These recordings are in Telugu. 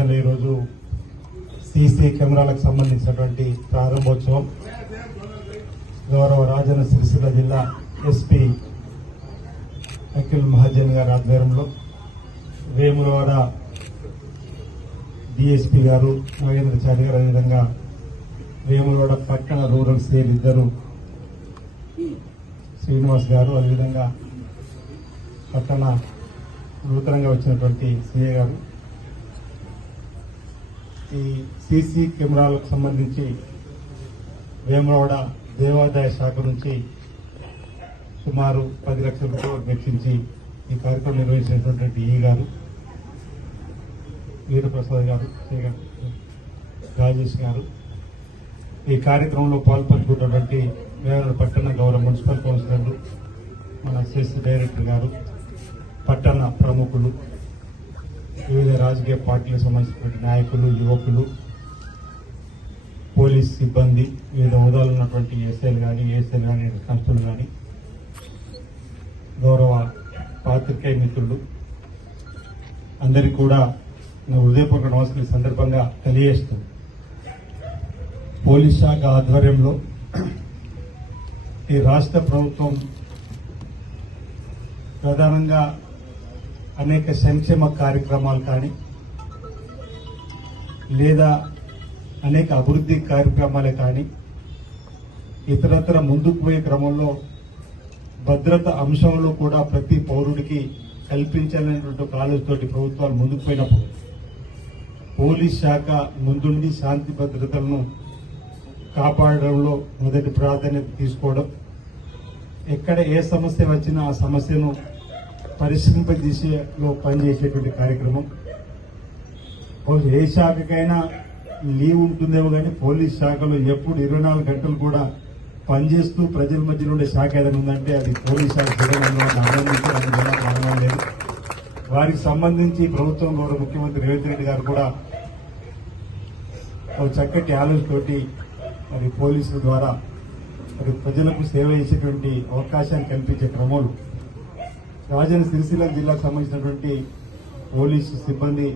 స్టేషన్లో ఈరోజు సీసీ కెమెరాలకు సంబంధించినటువంటి ప్రారంభోత్సవం. గౌరవ రాజన్న సిరిసిల్ల జిల్లా ఎస్పీ అఖిల్ మహాజన్ గారి ఆధ్వర్యంలో వేములవాడ డిఎస్పీ గారు నాగేంద్రచారి గారు అదేవిధంగా వేములవాడ పట్టణ రూరల్ సేల్ ఇద్దరు శ్రీనివాస్ గారు అదేవిధంగా పట్టణ నూతనంగా వచ్చినటువంటి సీఏ గారు. ఈ సీసీ కెమెరాలకు సంబంధించి వేమవాడ దేవాదాయ శాఖ నుంచి సుమారు పది లక్షల రూపాయలు వెచ్చించి ఈ కార్యక్రమం నిర్వహించినటువంటి ఈ గారు వీరప్రసాద్ గారు రాజేష్ గారు. ఈ కార్యక్రమంలో పాల్పంచుకున్నటువంటి వేమవాడ పట్టణ గౌరవ మున్సిపల్ కౌన్సిలర్లు మన సిస్ డైరెక్టర్ గారు పట్టణ ప్రముఖులు వివిధ రాజకీయ పార్టీలకు సంబంధించినటువంటి నాయకులు యువకులు పోలీస్ సిబ్బంది వివిధ హోదాలు ఉన్నటువంటి ఎస్ఐలు కానీ ఏఎస్ఐలు కానీ సంస్థలు కానీ గౌరవ పాత్రికేయ మిత్రులు అందరికీ కూడా నా హృదయపూర్వక నమస్కారం. సందర్భంగా తెలియజేస్తూ పోలీస్ శాఖ ఆధ్వర్యంలో ఈ రాష్ట్ర ప్రభుత్వం ప్రధానంగా అనేక సంక్షేమ కార్యక్రమాలు కానీ లేదా అనేక అభివృద్ధి కార్యక్రమాలే కానీ ఇతరత్ర ముందుకు పోయే క్రమంలో భద్రత అంశంలో కూడా ప్రతి పౌరుడికి కల్పించాలనేటువంటి ఒక ఆలోచనతోటి ప్రభుత్వాలు ముందుకు పోయినప్పుడు పోలీస్ శాఖ ముందుండి శాంతి భద్రతలను కాపాడడంలో మొదటి ప్రాధాన్యత తీసుకోవడం ఎక్కడ ఏ సమస్య వచ్చినా ఆ సమస్యను పరిష్కరింపజేసేలో పనిచేసేటువంటి కార్యక్రమం. బహుశా ఏ శాఖకైనా లీవ్ ఉంటుందేమో కానీ పోలీస్ శాఖలో ఎప్పుడు ఇరవై నాలుగు గంటలు కూడా పనిచేస్తూ ప్రజల మధ్యలో ఉండే శాఖ ఏదైనా ఉందంటే అది పోలీస్ శాఖ కారణం లేదు. వారికి సంబంధించి ప్రభుత్వం గౌరవ ముఖ్యమంత్రి రేవంత్ రెడ్డి గారు కూడా ఒక చక్కటి ఆలోచనతోటి మరి పోలీసుల ద్వారా మరి ప్రజలకు సేవ చేసేటువంటి అవకాశాన్ని కల్పించే క్రమంలో రాజన్న సిరిసిల్ల జిల్లాకు సంబంధించినటువంటి పోలీసు సిబ్బంది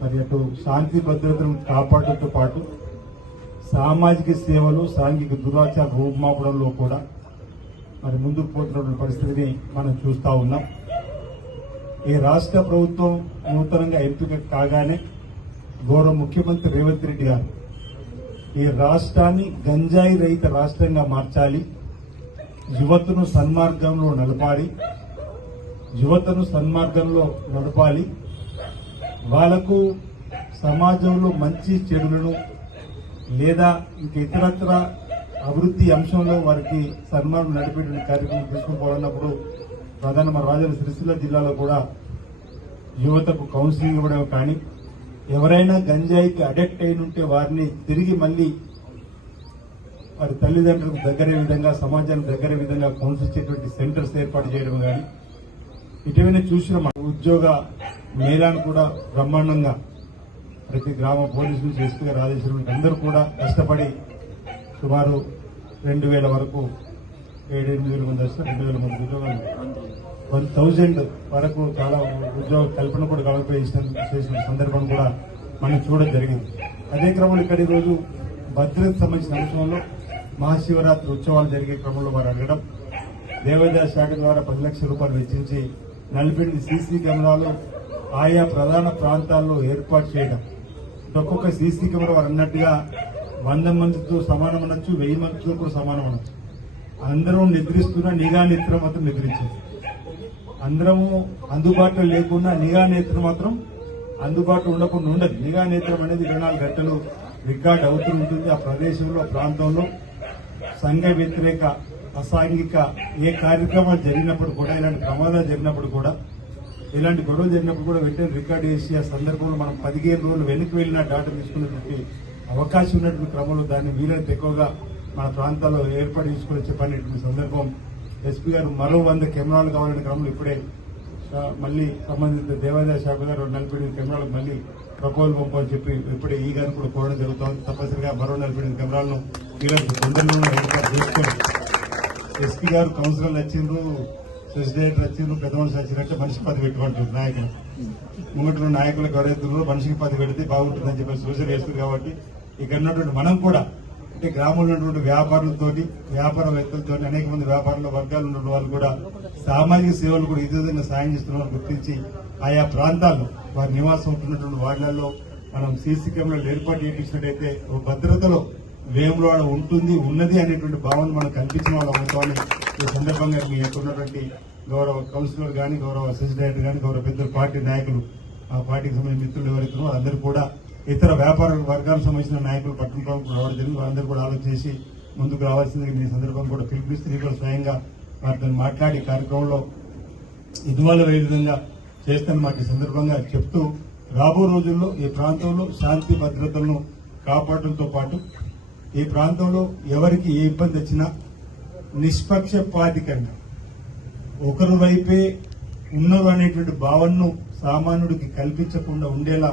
మరి అటు శాంతి భద్రతను కాపాడటంతో పాటు సామాజిక సేవలు సాంఘిక దురాచార రూపుమాపడంలో కూడా మరి ముందుకు పోతున్నటువంటి పరిస్థితిని మనం చూస్తా ఉన్నాం. ఈ రాష్ట్ర ప్రభుత్వం నూతనంగా ఎంపిక కాగానే గౌరవ ముఖ్యమంత్రి రేవంత్ రెడ్డి గారు ఈ రాష్ట్రాన్ని గంజాయి రహిత రాష్ట్రంగా మార్చాలి యువతను సన్మార్గంలో నలపాలి యువతను సన్మార్గంలో నడపాలి. వాళ్ళకు సమాజంలో మంచి చెడులను లేదా ఇంక ఇతరత్ర అభివృద్ధి అంశంలో వారికి సన్మానం నడిపేటువంటి కార్యక్రమం తీసుకుపోవాలన్నప్పుడు ప్రధాన మన రాజన్న సిరిసిల్ల జిల్లాలో కూడా యువతకు కౌన్సిలింగ్ ఇవ్వడం కానీ ఎవరైనా గంజాయికి అడిక్ట్ అయిన ఉంటే వారిని తిరిగి మళ్ళీ వారి తల్లిదండ్రులకు దగ్గరే విధంగా సమాజానికి దగ్గరే విధంగా కౌన్సిల్ ఇచ్చేటువంటి సెంటర్స్ ఏర్పాటు చేయడం కానీ ఇటీవల చూసిన మన ఉద్యోగ మేళాను కూడా బ్రహ్మాండంగా ప్రతి గ్రామ పోలీసులు నుంచి ఎస్పీ అందరూ కూడా కష్టపడి సుమారు రెండు వేల వరకు ఏడెనిమిది వేల మంది వస్తే రెండు వేల మంది ఉద్యోగాలు. వన్ థౌజండ్ వరకు చాలా ఉద్యోగ కల్పన కూడా కలపై చేసిన సందర్భం కూడా మనం చూడడం జరిగింది. అదే క్రమంలో ఇక్కడ ఈరోజు భద్రత సంబంధించిన అంశంలో మహాశివరాత్రి ఉత్సవాలు జరిగే క్రమంలో వారు అడగడం. దేవాదాయ శాఖ ద్వారా పది లక్షల రూపాయలు వెచ్చించి నలభై సీసీ కెమెరాలు ఆయా ప్రధాన ప్రాంతాల్లో ఏర్పాటు చేయడం. ఒక్కొక్క సీసీ కెమెరా వారు అన్నట్టుగా వంద మందితో సమానం అనొచ్చు వెయ్యి మందితో కూడా సమానం అనొచ్చు. అందరూ నిద్రిస్తున్న నిఘా నేత్రం మాత్రం నిద్రించింది. అందరము అందుబాటులో లేకున్నా నిఘా నేత్రం మాత్రం అందుబాటులో ఉండకుండా ఉండదు. నిఘా నేత్రం అనేది ఇరవై నాలుగు గంటలు రికార్డ్ అవుతూ ఉంటుంది ఆ ప్రదేశంలో ప్రాంతంలో. సంఘ వ్యతిరేక అసాంఘిక ఏ కార్యక్రమాలు జరిగినప్పుడు కూడా ఇలాంటి ప్రమాదాలు జరిగినప్పుడు కూడా ఇలాంటి గొడవలు జరిగినప్పుడు కూడా వెంటనే రికార్డ్ చేసి ఆ సందర్భంలో మనం పదిహేను రోజులు వెనక్కి వెళ్ళిన డాటా తీసుకునేటువంటి అవకాశం ఉన్నటువంటి క్రమంలో దాన్ని వీలైనంత ఎక్కువగా మన ప్రాంతాల్లో ఏర్పాటు చేసుకుని చెప్పనేటువంటి సందర్భం. ఎస్పీ గారు మరో వంద కెమెరాలు కావాలనే క్రమంలో ఇప్పుడే మళ్ళీ సంబంధిత దేవాదాయ శాఖ గారు నలభై ఎనిమిది కెమెరాలకు మళ్ళీ ప్రపోజల్ పంపని చెప్పి ఇప్పుడే ఈ గారిని కూడా కోరడం జరుగుతుంది. తప్పనిసరిగా మరో నలభై ఎనిమిది కెమెరాలను వీళ్ళకి తొందరలోనే ఏర్పాటు చేసుకొని ఎస్పీ గారు కౌన్సిలర్లు వచ్చిండ్రు ప్రెసిడెంట్ వచ్చిండ్రు పెద్ద మనిషి వచ్చినట్టే మనిషి పది పెట్టుకుంటారు నాయకులు. ముంగట్లో నాయకులు ఎవరైతే మనిషికి పది పెడితే బాగుంటుందని చెప్పి సూచన చేస్తుంది కాబట్టి ఇక్కడ ఉన్నటువంటి మనం కూడా అంటే గ్రామంలో ఉన్నటువంటి వ్యాపారులతోటి వ్యాపారవేత్తలతో అనేక మంది వ్యాపారుల వర్గాలు ఉన్న వాళ్ళు కూడా సామాజిక సేవలు కూడా ఇదే విధంగా సాయం చేస్తున్న గుర్తించి ఆయా ప్రాంతాల్లో వారి నివాసం ఉంటున్నటువంటి వార్డులలో మనం సీసీ కెమెరాలు ఏర్పాటు చేయించినట్టయితే భద్రతలో వేములో ఉంటుంది ఉన్నది అనేటువంటి భావన మనకు కల్పించిన వాళ్ళు అవుతామని ఈ సందర్భంగా మీ యొక్క ఉన్నటువంటి గౌరవ కౌన్సిలర్ కానీ గౌరవ అసిస్టెంట్ డైరెక్టర్ కానీ గౌరవ పెద్ద పార్టీ నాయకులు ఆ పార్టీకి సంబంధించిన మిత్రులు ఎవరైతే అందరూ కూడా ఇతర వ్యాపార వర్గాలకు సంబంధించిన నాయకులు పట్టణంలో రావడం జరిగింది. వారందరూ కూడా ఆలోచన చేసి ముందుకు రావాల్సింది మీ సందర్భం కూడా పిలిపిస్తూ కూడా స్వయంగా వారితో మాట్లాడి కార్యక్రమంలో ఇన్వాల్వ్ ఏ విధంగా చేస్తాను మాకు ఈ సందర్భంగా చెప్తూ రాబో రోజుల్లో ఈ ప్రాంతంలో శాంతి భద్రతలను కాపాడటంతో పాటు ఈ ప్రాంతంలో ఎవరికి ఏ ఇబ్బంది వచ్చినా నిష్పక్షపాతికంగా ఒకరి వైపే ఉన్నారు అనేటువంటి భావనను సామాన్యుడికి కల్పించకుండా ఉండేలా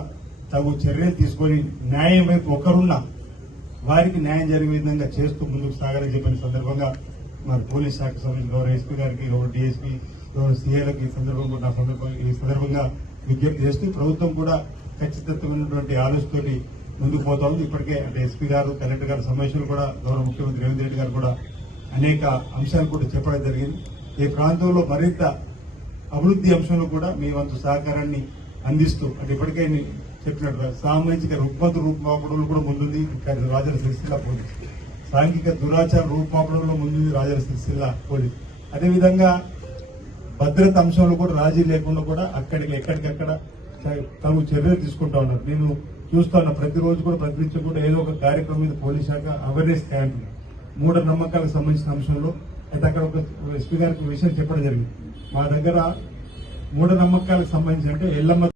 తగు చర్యలు తీసుకొని న్యాయం వైపు ఒకరున్నా వారికి న్యాయం జరిగే విధంగా చేస్తూ ముందుకు సాగాలని చెప్పిన సందర్భంగా మరి పోలీస్ శాఖ సభ్యులు గౌరవ ఎస్పీ గారికి గౌరవ డిఎస్పీ గౌరవ సీఏలకు ఈ సందర్భంగా నా సందర్భంగా ఈ సందర్భంగా విజ్ఞప్తి చేస్తూ ప్రభుత్వం కూడా ఖచ్చితమైనటువంటి ఆలోచనతోటి ముందుకు పోతా ఉంది ఇప్పటికే అంటే ఎస్పీ గారు కలెక్టర్ గారు సమస్యలు కూడా గౌరవ ముఖ్యమంత్రి రేవంత్ రెడ్డి గారు కూడా అనేక అంశాలు కూడా చెప్పడం జరిగింది. ఈ ప్రాంతంలో మరింత అభివృద్ధి అంశంలో కూడా మీ వంతు సహకారాన్ని అందిస్తూ అంటే ఇప్పటికే నేను చెప్పినట్టుగా సామాజిక రుగ్మత రూపుమాపడంలో కూడా ముందుంది. రాజల సిరిసిల్ల పోలీస్. సాంఘిక దురాచార రూపుమాపడంలో ముందుంది రాజల సిరిసిల్ల పోలీస్. అదేవిధంగా భద్రత అంశంలో కూడా రాజీ లేకుండా కూడా అక్కడికి ఎక్కడికక్కడ తగు చర్యలు తీసుకుంటా ఉన్నారు. నేను చూస్తా ఉన్నా ప్రతిరోజు కూడా ప్రతినిత్యం కూడా ఏదో ఒక కార్యక్రమం మీద పోలీస్ శాఖ అవేర్నెస్ క్యాంప్ మూఢ నమ్మకాలకు సంబంధించిన అంశంలో. అయితే అక్కడ ఒక ఎస్పీ గారికి విషయం చెప్పడం జరిగింది. మా దగ్గర మూఢ నమ్మకాలకు సంబంధించి అంటే ఎల్లమ్మ